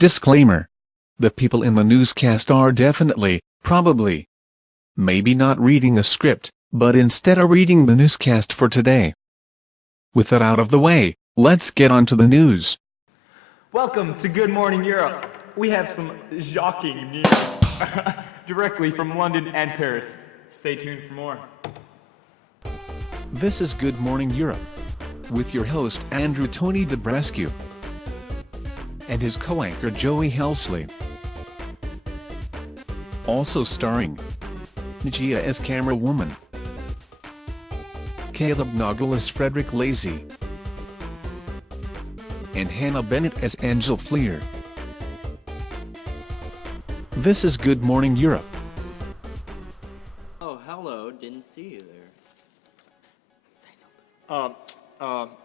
Disclaimer. The people in the newscast are definitely, probably, maybe not reading a script, but instead are reading the newscast for today. With that out of the way, let's get on to the news. Welcome to Good Morning Europe. We have some shocking news directly from London and Paris. Stay tuned for more. This is Good Morning Europe, with your host Andrew Tony Debrescu and his co-anchor Joey Helsley. Also starring Najia as camera woman, Caleb Noggle as Frederick Lazy, and Hannah Bennett as Angel Fleer. This is Good Morning Europe. Oh, hello. Didn't see you there. Say something.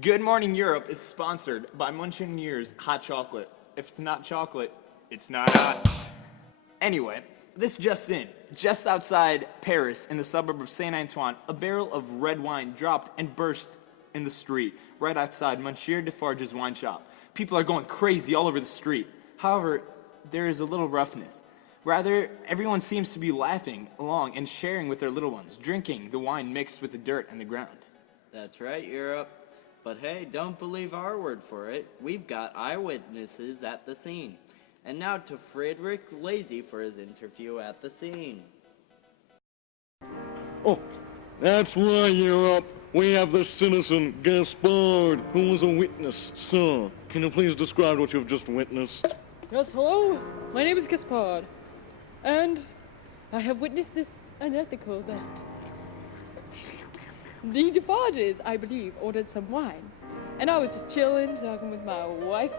Good Morning Europe is sponsored by Muncheneer's hot chocolate. If it's not chocolate, it's not hot. Anyway, this just in. Just outside Paris, in the suburb of Saint-Antoine, a barrel of red wine dropped and burst in the street, right outside Monsieur Defarge's wine shop. People are going crazy all over the street. However, there is a little roughness. Rather, everyone seems to be laughing along and sharing with their little ones, drinking the wine mixed with the dirt and the ground. That's right, Europe. But hey, don't believe our word for it. We've got eyewitnesses at the scene. And now to Frederick Lazy for his interview at the scene. Oh, that's right, Europe. We have the citizen Gaspard, who was a witness. Sir, can you please describe what you've just witnessed? Yes, hello. My name is Gaspard, and I have witnessed this unethical event. The Defarges, I believe, ordered some wine, and I was just chilling, talking with my wife,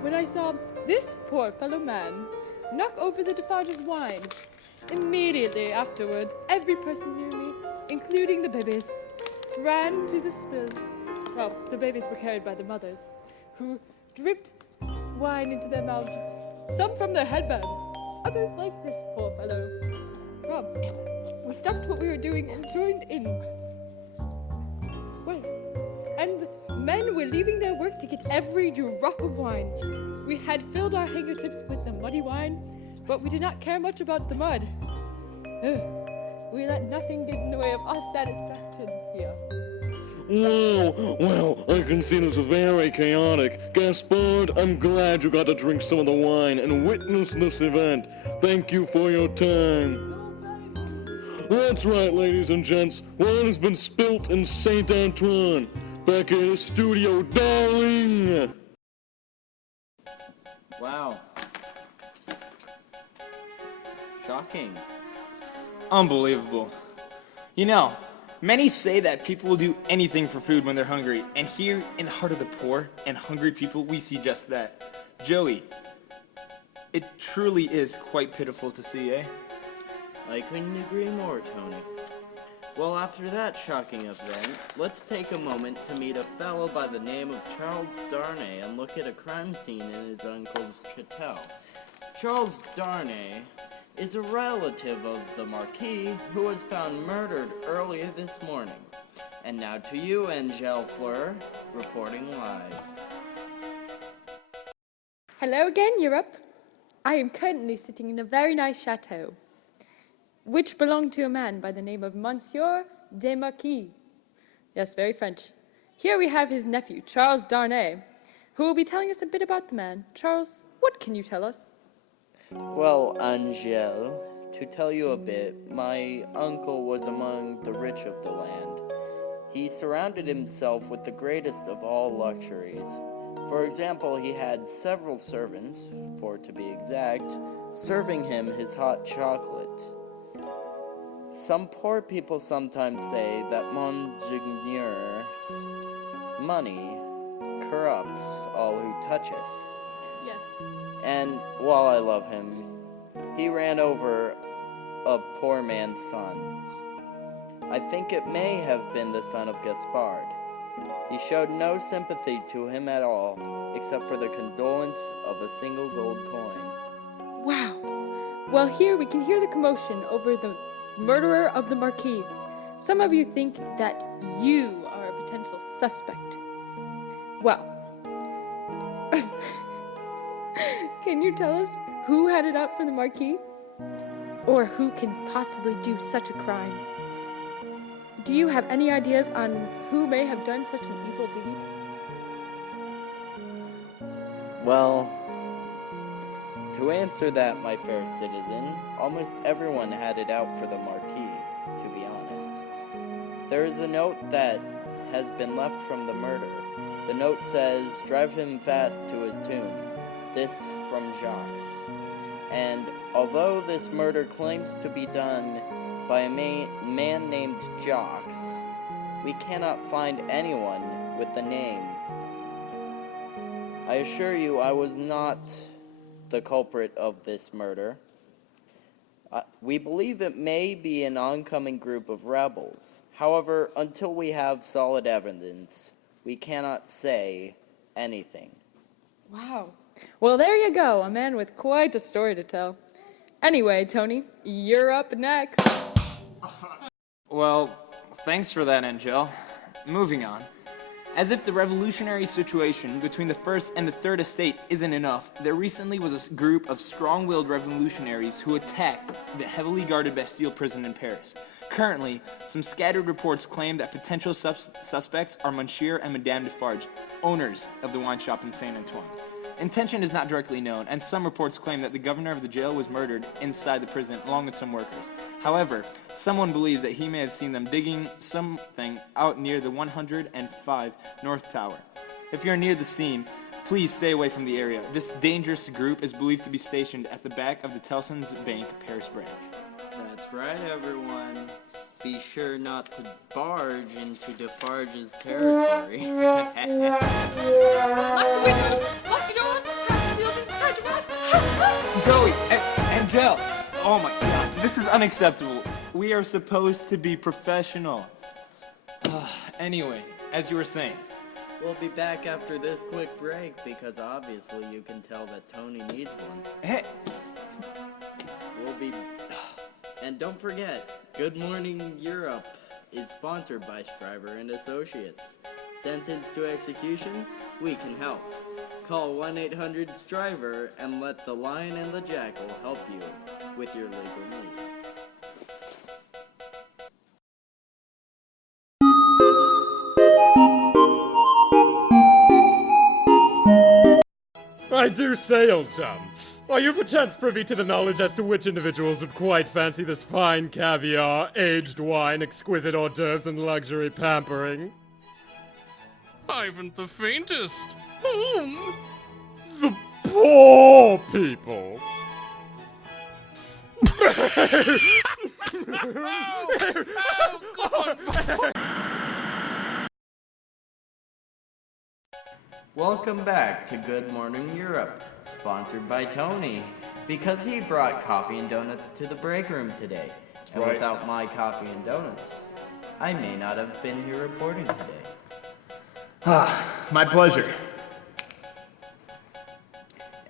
when I saw this poor fellow man knock over the Defarges' wine. Immediately afterwards, every person near me, including the babies, ran to the spill. Well, the babies were carried by the mothers, who dripped wine into their mouths, some from their headbands, others like this poor fellow. Well, we stopped what we were doing and joined in. Well, and men were leaving their work to get every drop of wine. We had filled our handkerchiefs with the muddy wine, but we did not care much about the mud. We let nothing get in the way of our satisfaction here. Well, I can see this is very chaotic. Gaspard, I'm glad you got to drink some of the wine and witness this event. Thank you for your time. That's right, ladies and gents. Wine has been spilt in Saint Antoine. Back in the studio, darling! Wow. Shocking. Unbelievable. You know, many say that people will do anything for food when they're hungry, and here in the heart of the poor and hungry people, we see just that. Joey, it truly is quite pitiful to see, eh? I couldn't agree more, Tony. Well, after that shocking event, let's take a moment to meet a fellow by the name of Charles Darnay and look at a crime scene in his uncle's chateau. Charles Darnay is a relative of the Marquis who was found murdered earlier this morning. And now to you, Angel Fleur, reporting live. Hello again, Europe. I am currently sitting in a very nice chateau, which belonged to a man by the name of Monsieur de Marquis. Yes, very French. Here we have his nephew, Charles Darnay, who will be telling us a bit about the man. Charles, what can you tell us? Well, Angel, to tell you a bit, my uncle was among the rich of the land. He surrounded himself with the greatest of all luxuries. For example, he had several servants, 4 to be exact, serving him his hot chocolate. Some poor people sometimes say that Monseigneur's money corrupts all who touch it. Yes. And while I love him, he ran over a poor man's son. I think it may have been the son of Gaspard. He showed no sympathy to him at all, except for the condolence of a single gold coin. Wow. Well, here we can hear the commotion over the murderer of the Marquis. Some of you think that you are a potential suspect. Well, Can you tell us who had it out for the Marquis? Or who can possibly do such a crime? Do you have any ideas on who may have done such an evil deed? Well, to answer that, my fair citizen, almost everyone had it out for the Marquis, to be honest. There is a note that has been left from the murder. The note says, "Drive him fast to his tomb." This from Jacques. And although this murder claims to be done by a man named Jacques, we cannot find anyone with the name. I assure you I was not the culprit of this murder. We believe it may be an oncoming group of rebels. However, until we have solid evidence, we cannot say anything. Wow. Well, there you go, a man with quite a story to tell. Anyway, Tony, you're up next. Well, thanks for that, Angel. Moving on. As if the revolutionary situation between the First and the Third Estate isn't enough, there recently was a group of strong-willed revolutionaries who attacked the heavily guarded Bastille prison in Paris. Currently, some scattered reports claim that potential suspects are Monsieur and Madame Defarge, owners of the wine shop in Saint Antoine. Intention is not directly known, and some reports claim that the governor of the jail was murdered inside the prison along with some workers. However, someone believes that he may have seen them digging something out near the 105 North Tower. If you're near the scene, please stay away from the area. This dangerous group is believed to be stationed at the back of the Telson's Bank Paris branch. That's right, everyone. Be sure not to barge into Defarge's territory. Lock the windows! Lock the doors! Hide the open! Hide your mouth! Joey! Angel! Oh my god, this is unacceptable. We are supposed to be professional. Anyway, as you were saying. We'll be back after this quick break because obviously you can tell that Tony needs one. Hey! We'll be... And don't forget, Good Morning Europe is sponsored by Stryver and Associates. Sentenced to execution? We can help. Call 1-800-STRIVER and let the Lion and the Jackal help you with your legal needs. I do say, old chum, are you perchance privy to the knowledge as to which individuals would quite fancy this fine caviar, aged wine, exquisite hors d'oeuvres, and luxury pampering? I haven't the faintest. Whom? The poor people. Welcome back to Good Morning Europe, sponsored by Tony, because he brought coffee and donuts to the break room today. And right. Without my coffee and donuts, I may not have been here reporting today. My pleasure.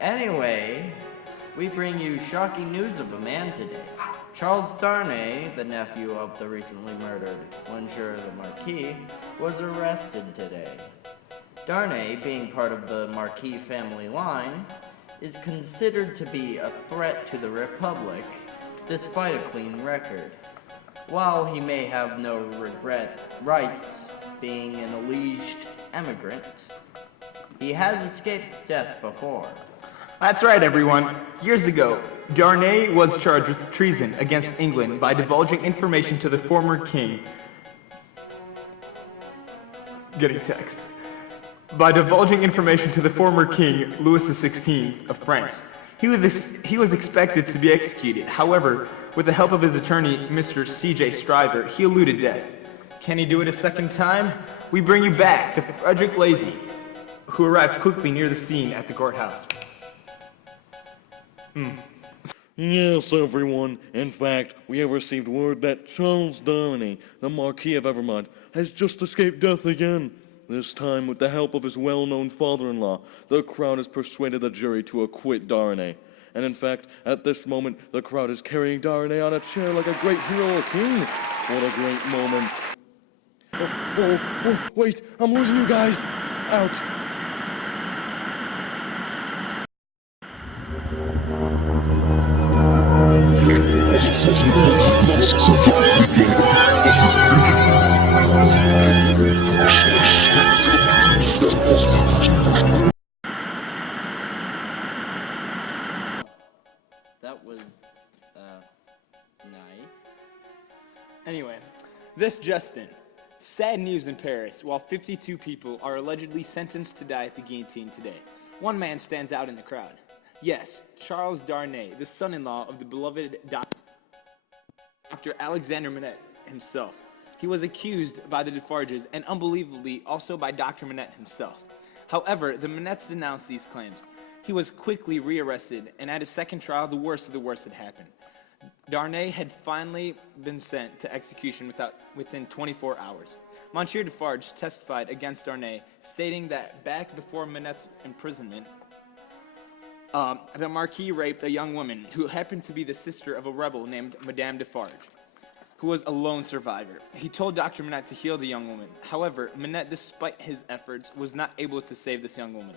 Anyway, we bring you shocking news of a man today. Charles Darnay, the nephew of the recently murdered Monsieur the Marquis, was arrested today. Darnay, being part of the Marquis family line, is considered to be a threat to the Republic, despite a clean record. While he may have no rights being an alleged emigrant, he has escaped death before. That's right, everyone. Years ago, Darnay was charged with treason against England by divulging information to the former king. Getting text. By divulging information to the former king, Louis XVI of France. He was expected to be executed. However, with the help of his attorney, Mr. C.J. Stryver, he eluded death. Can he do it a second time? We bring you back to Frederick Lazy, who arrived quickly near the scene at the courthouse. Yes, everyone. In fact, we have received word that Charles Darnay, the Marquis of Evermont, has just escaped death again. This time, with the help of his well-known father-in-law, the crowd has persuaded the jury to acquit Darnay. And in fact, at this moment, the crowd is carrying Darnay on a chair like a great hero or king. What a great moment. Oh, wait, I'm losing you guys. Out. That was, nice. Anyway, this just in. Sad news in Paris, while 52 people are allegedly sentenced to die at the guillotine today. One man stands out in the crowd. Yes, Charles Darnay, the son-in-law of the beloved Dr. Alexander Manette himself. He was accused by the Defarges and unbelievably also by Dr. Manette himself. However, the Manettes denounced these claims. He was quickly rearrested, and at his second trial, the worst of the worst had happened. Darnay had finally been sent to execution within 24 hours. Monsieur Defarge testified against Darnay, stating that back before Manette's imprisonment, the Marquis raped a young woman who happened to be the sister of a rebel named Madame Defarge, who was a lone survivor. He told Dr. Manette to heal the young woman. However, Manette, despite his efforts, was not able to save this young woman.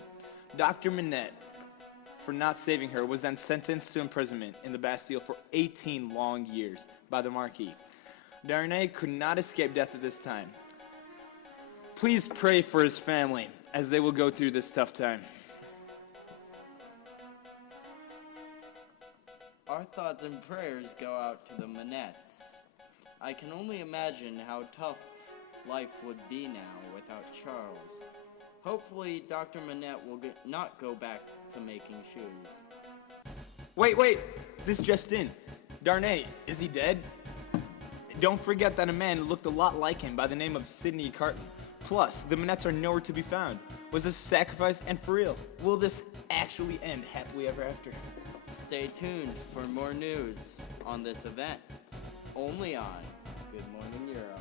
Dr. Manette, for not saving her, was then sentenced to imprisonment in the Bastille for 18 long years by the Marquis. Darnay could not escape death at this time. Please pray for his family as they will go through this tough time. Our thoughts and prayers go out to the Manettes. I can only imagine how tough life would be now without Charles. Hopefully, Dr. Manette will not go back to making shoes. Wait, this just in. Darnay, is he dead? Don't forget that a man looked a lot like him by the name of Sidney Carton. Plus, the Manettes are nowhere to be found. Was this a sacrifice, and for real? Will this actually end happily ever after? Stay tuned for more news on this event, only on Good Morning Europe.